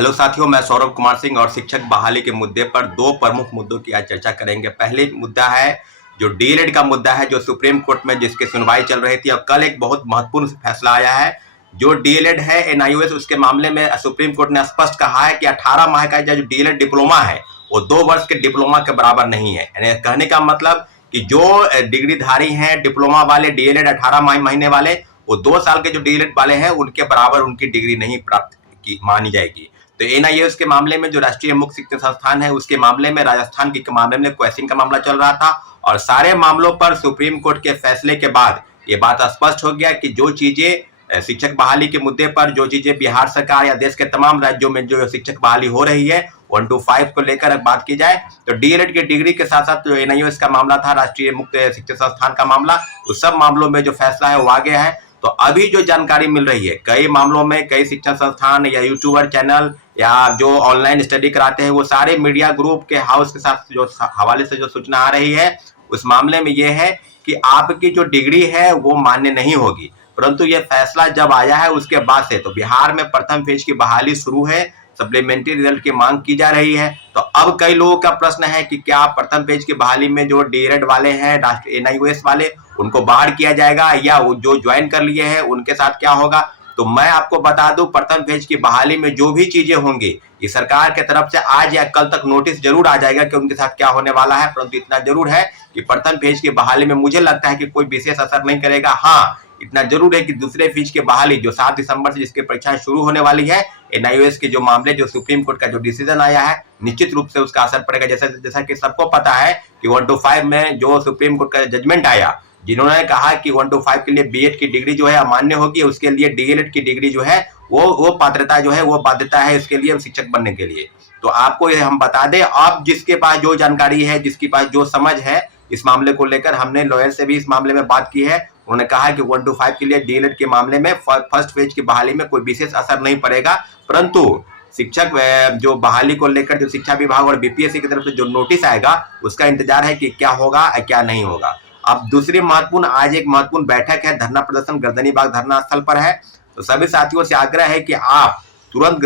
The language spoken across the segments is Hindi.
हेलो साथियों, मैं सौरभ कुमार सिंह और शिक्षक बहाली के मुद्दे पर दो प्रमुख मुद्दों की आज चर्चा करेंगे। पहले मुद्दा है जो डीएलएड का मुद्दा है, जो सुप्रीम कोर्ट में जिसकी सुनवाई चल रही थी और कल एक बहुत महत्वपूर्ण फैसला आया है। जो डीएलएड है एनआईओएस, उसके मामले में सुप्रीम कोर्ट ने स्पष्ट कहा है कि 18 माह का जो डीएलएड डिप्लोमा है वो 2 वर्ष के डिप्लोमा के बराबर नहीं है। यानी कहने का मतलब कि जो डिग्रीधारी हैं डिप्लोमा वाले, डीएलएड 18 महीने वाले, वो 2 साल के जो डीएलएड वाले हैं उनके बराबर उनकी डिग्री नहीं प्राप्त की मानी जाएगी। तो एनआईओएस के मामले में जो राष्ट्रीय मुक्त शिक्षण संस्थान है उसके मामले में, राजस्थान के मामले में क्वेश्चन का मामला चल रहा था और सारे मामलों पर सुप्रीम कोर्ट के फैसले के बाद ये बात स्पष्ट हो गया कि जो चीजें शिक्षक बहाली के मुद्दे पर, जो चीजें बिहार सरकार या देश के तमाम राज्यों में जो शिक्षक बहाली हो रही है 1 to 5 को लेकर बात की जाए तो डीएलएड की डिग्री के साथ साथ जो एनआईओएस का मामला था, राष्ट्रीय मुक्त शिक्षण संस्थान का मामला, उस सब मामलों में जो फैसला है वो आ गया है। तो अभी जो जानकारी मिल रही है, कई मामलों में कई शिक्षण संस्थान या यूट्यूबर चैनल या जो ऑनलाइन स्टडी कराते हैं वो सारे मीडिया ग्रुप के हाउस के साथ जो हवाले से जो सूचना आ रही है उस मामले में ये है कि आपकी जो डिग्री है वो मान्य नहीं होगी। परंतु ये फैसला जब आया है उसके बाद से तो बिहार में प्रथम फेज की बहाली शुरू है, सप्लीमेंट्री रिजल्ट की मांग की जा रही है। तो अब कई लोगों का प्रश्न है कि क्या प्रथम पेज की बहाली में जो डीएलएड वाले हैं, राष्ट्रीय एनआईओएस वाले, उनको बाहर किया जाएगा या वो जो ज्वाइन कर लिए हैं उनके साथ क्या होगा। तो मैं आपको बता दूं, प्रथम फेज की बहाली में जो भी चीजें होंगी ये सरकार के तरफ से आज या कल तक नोटिस जरूर आ जाएगा कि उनके साथ क्या होने वाला है। परंतु इतना जरूर है कि प्रथम फेज की बहाली में मुझे लगता है कि कोई विशेष असर नहीं करेगा। हाँ, इतना जरूर है कि दूसरे फेज की बहाली जो 7 दिसंबर से जिसकी परीक्षाएं शुरू होने वाली है, एनआईओएस के जो मामले, जो सुप्रीम कोर्ट का जो डिसीजन आया है, निश्चित रूप से उसका असर पड़ेगा। जैसा कि सबको पता है कि 1 to 5 में जो सुप्रीम कोर्ट का जजमेंट आया, जिन्होंने कहा कि 1 to 5 के लिए बीएड की डिग्री जो है अमान्य होगी, उसके लिए डीएलएड की डिग्री जो है वो पात्रता जो है वो बाध्यता है इसके लिए शिक्षक बनने के लिए। तो आपको ये हम बता दें, अब जिसके पास जो जानकारी है, जिसके पास जो समझ है इस मामले को लेकर, हमने लॉयर से भी इस मामले में बात की है। उन्होंने कहा कि 1 to 5 के लिए डीएलएड के मामले में फर्स्ट फेज की बहाली में कोई विशेष असर नहीं पड़ेगा। परंतु शिक्षक जो बहाली को लेकर जो शिक्षा विभाग और बीपीएससी की तरफ से जो नोटिस आएगा उसका इंतजार है कि क्या होगा क्या नहीं होगा। अब दूसरी महत्वपूर्ण, आज एक महत्वपूर्ण बैठक है, धरना प्रदर्शन गर्दनीबाग धरना स्थल पर है। तो सभी साथियों से आग्रह है कि आप तुरंत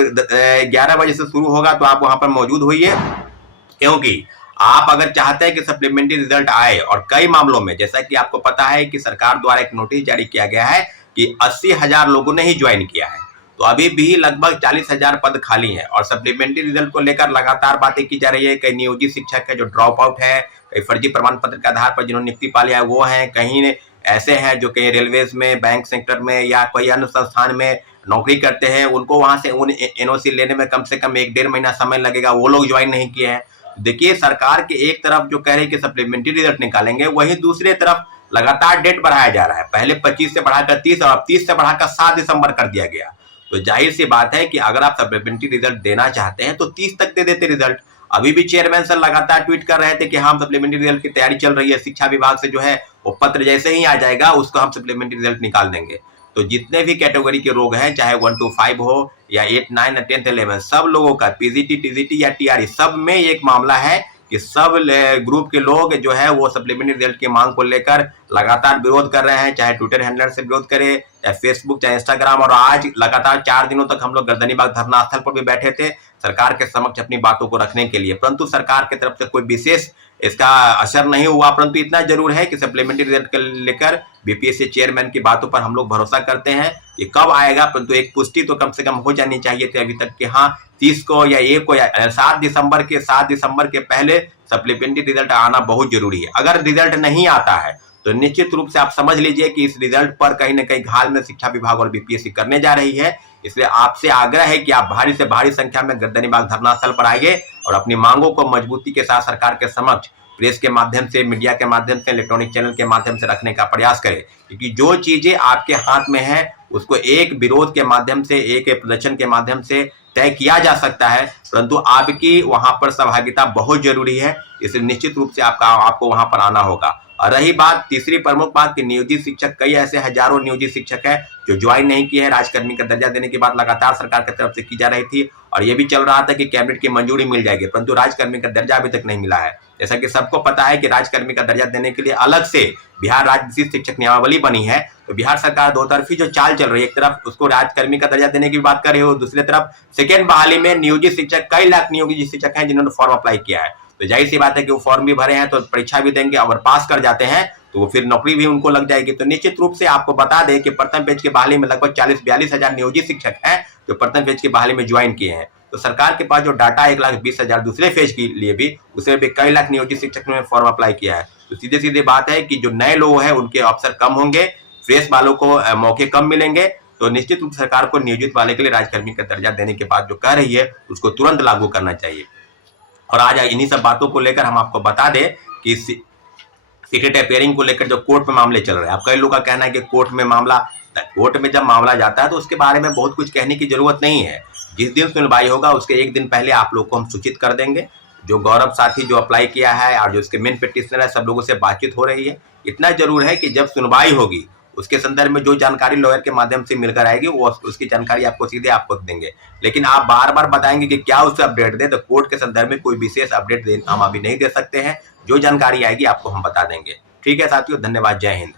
11 बजे से शुरू होगा तो आप वहां पर मौजूद होइए, क्योंकि आप अगर चाहते हैं कि सप्लीमेंट्री रिजल्ट आए, और कई मामलों में जैसा कि आपको पता है कि सरकार द्वारा एक नोटिस जारी किया गया है कि 80,000 लोगों ने ही ज्वाइन किया है, तो अभी भी लगभग 40,000 पद खाली हैं और सप्लीमेंट्री रिजल्ट को लेकर लगातार बातें की जा रही है। कई नियोजित शिक्षक है जो ड्रॉप आउट है, कई फर्जी प्रमाण पत्र के आधार पर जिन्होंने नियुक्ति पा लिया है वो हैं, कहीं ऐसे हैं जो कहीं रेलवेज में, बैंक सेक्टर में या कोई अन्य संस्थान में नौकरी करते हैं, उनको वहां से उन एनओसी लेने में कम से कम 1-1.5 महीना समय लगेगा, वो लोग ज्वाइन नहीं किए हैं। देखिए, सरकार के एक तरफ जो कह रही है कि सप्लीमेंट्री रिजल्ट निकालेंगे, वहीं दूसरी तरफ लगातार डेट बढ़ाया जा रहा है। पहले 25 से बढ़ाकर 30 और अब 30 से बढ़ाकर 7 दिसंबर कर दिया गया। तो जाहिर सी बात है कि अगर आप सप्लीमेंट्री रिजल्ट देना चाहते हैं तो 30 तक दे देते रिजल्ट। अभी भी चेयरमैन सर लगातार ट्वीट कर रहे थे कि हम सप्लीमेंट्री रिजल्ट की तैयारी चल रही है, शिक्षा विभाग से जो है वो पत्र जैसे ही आ जाएगा उसको हम सप्लीमेंट्री रिजल्ट निकाल देंगे। तो जितने भी कैटेगरी के लोग हैं, चाहे 1 to 5 हो या 8, 9, 10, 11, सब लोगों का पीजीटी, टीजीटी या टीआरई, सब में एक मामला है कि सब ग्रुप के लोग जो है वो सप्लीमेंट्री रिजल्ट की मांग को लेकर लगातार विरोध कर रहे हैं, चाहे ट्विटर हैंडलर से विरोध करे, चाहे फेसबुक, चाहे इंस्टाग्राम। और आज लगातार 4 दिनों तक हम लोग गर्दनीबाग धरना स्थल पर भी बैठे थे सरकार के समक्ष अपनी बातों को रखने के लिए, परंतु सरकार की तरफ से कोई विशेष इसका असर नहीं हुआ। परंतु इतना जरूर है कि सप्लीमेंट्री रिजल्ट को लेकर बीपीएससी चेयरमैन की बातों पर हम लोग भरोसा करते हैं कि कब आएगा, परंतु एक पुष्टि तो कम से कम हो जानी चाहिए थी अभी तक कि हाँ 30 को या 1 को या 7 दिसंबर के पहले सप्लीमेंट्री रिजल्ट आना बहुत जरूरी है। अगर रिजल्ट नहीं आता है तो निश्चित रूप से आप समझ लीजिए कि इस रिजल्ट पर कहीं ना कहीं घाल में शिक्षा विभाग और बीपीएससी करने जा रही है। इसलिए आपसे आग्रह है कि आप भारी से भारी संख्या में गर्दनीबाग धरना स्थल पर आइए और अपनी मांगों को मजबूती के साथ सरकार के समक्ष प्रेस के माध्यम से, मीडिया के माध्यम से, इलेक्ट्रॉनिक चैनल के माध्यम से रखने का प्रयास करें, क्योंकि जो चीजें आपके हाथ में है उसको एक विरोध के माध्यम से, एक प्रदर्शन के माध्यम से तय किया जा सकता है, परंतु आपकी वहां पर सहभागिता बहुत जरूरी है। इसलिए निश्चित रूप से आपको वहां पर आना होगा। और रही बात, तीसरी प्रमुख बात कि नियोजित शिक्षक, कई ऐसे हजारों नियोजित शिक्षक है जो ज्वाइन नहीं किए हैं। राजकर्मी का दर्जा देने की बात लगातार सरकार की तरफ से की जा रही थी और यह भी चल रहा था कि कैबिनेट की मंजूरी मिल जाएगी, परंतु राजकर्मी का दर्जा अभी तक नहीं मिला है। जैसा कि सबको पता है कि राज्यकर्मी का दर्जा देने के लिए अलग से बिहार राज्य विशिष्ट शिक्षक नियमावली बनी है। तो बिहार सरकार दो तरफी जो चाल चल रही है, एक तरफ उसको राज्यकर्मी का दर्जा देने की बात कर रही हो, दूसरी तरफ सेकेंड बहाली में नियोजित शिक्षक, कई लाख नियोजित शिक्षक हैं जिन्होंने फॉर्म अप्लाई किया है। तो जाहिर सी बात है कि वो फॉर्म भी भरे हैं तो परीक्षा भी देंगे, अगर पास कर जाते हैं तो वो फिर नौकरी भी उनको लग जाएगी। तो निश्चित रूप से आपको बता दें कि प्रथम पेज की बहाली में लगभग 40-42 हजार नियोजित शिक्षक हैं जो प्रथम पेज की बहाली में ज्वाइन किए हैं। तो सरकार के पास जो डाटा 1,20,000 दूसरे फेज के लिए भी, उसमें भी कई लाख नियोजित शिक्षक ने फॉर्म अप्लाई किया है। तो सीधे सीधे बात है कि जो नए लोग हैं उनके अवसर कम होंगे, फ्रेश वालों को मौके कम मिलेंगे। तो निश्चित रूप से सरकार को नियोजित वाले के लिए राज्यकर्मी का दर्जा देने के बाद जो कह रही है उसको तुरंत लागू करना चाहिए। और आज इन्हीं सब बातों को लेकर हम आपको बता दें कि सीक्रेट अफेयरिंग को लेकर जो कोर्ट में मामले चल रहे हैं, अब कई लोगों का कहना है कि कोर्ट में जब मामला जाता है तो उसके बारे में बहुत कुछ कहने की जरूरत नहीं है। जिस दिन सुनवाई होगा उसके एक दिन पहले आप लोग को हम सूचित कर देंगे। जो गौरव साथी जो अप्लाई किया है और जो इसके मेन पिटिशनर है, सब लोगों से बातचीत हो रही है। इतना जरूर है कि जब सुनवाई होगी उसके संदर्भ में जो जानकारी लॉयर के माध्यम से मिलकर आएगी वो उसकी जानकारी आपको सीधे आपको देंगे। लेकिन आप बार बार बताएंगे कि क्या उससे अपडेट दे, तो कोर्ट के संदर्भ में कोई विशेष अपडेट हम अभी नहीं दे सकते हैं। जो जानकारी आएगी आपको हम बता देंगे। ठीक है साथियों, धन्यवाद, जय हिंद।